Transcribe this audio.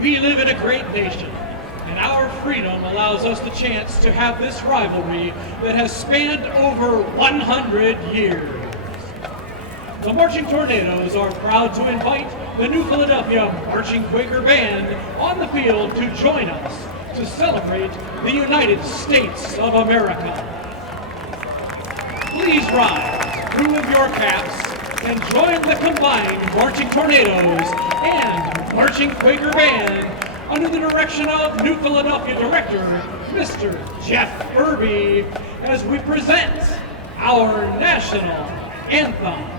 We live in a great nation, and our freedom allows us the chance to have this rivalry that has spanned over 100 years. The Marching Tornadoes are proud to invite the New Philadelphia Marching Quaker Band on the field to join us to celebrate the United States of America. Please rise, crew of your caps, and join the combined Marching Tornadoes and Marching Quaker Band under the direction of New Philadelphia Director, Mr. Jeff Furbay, as we present our National Anthem.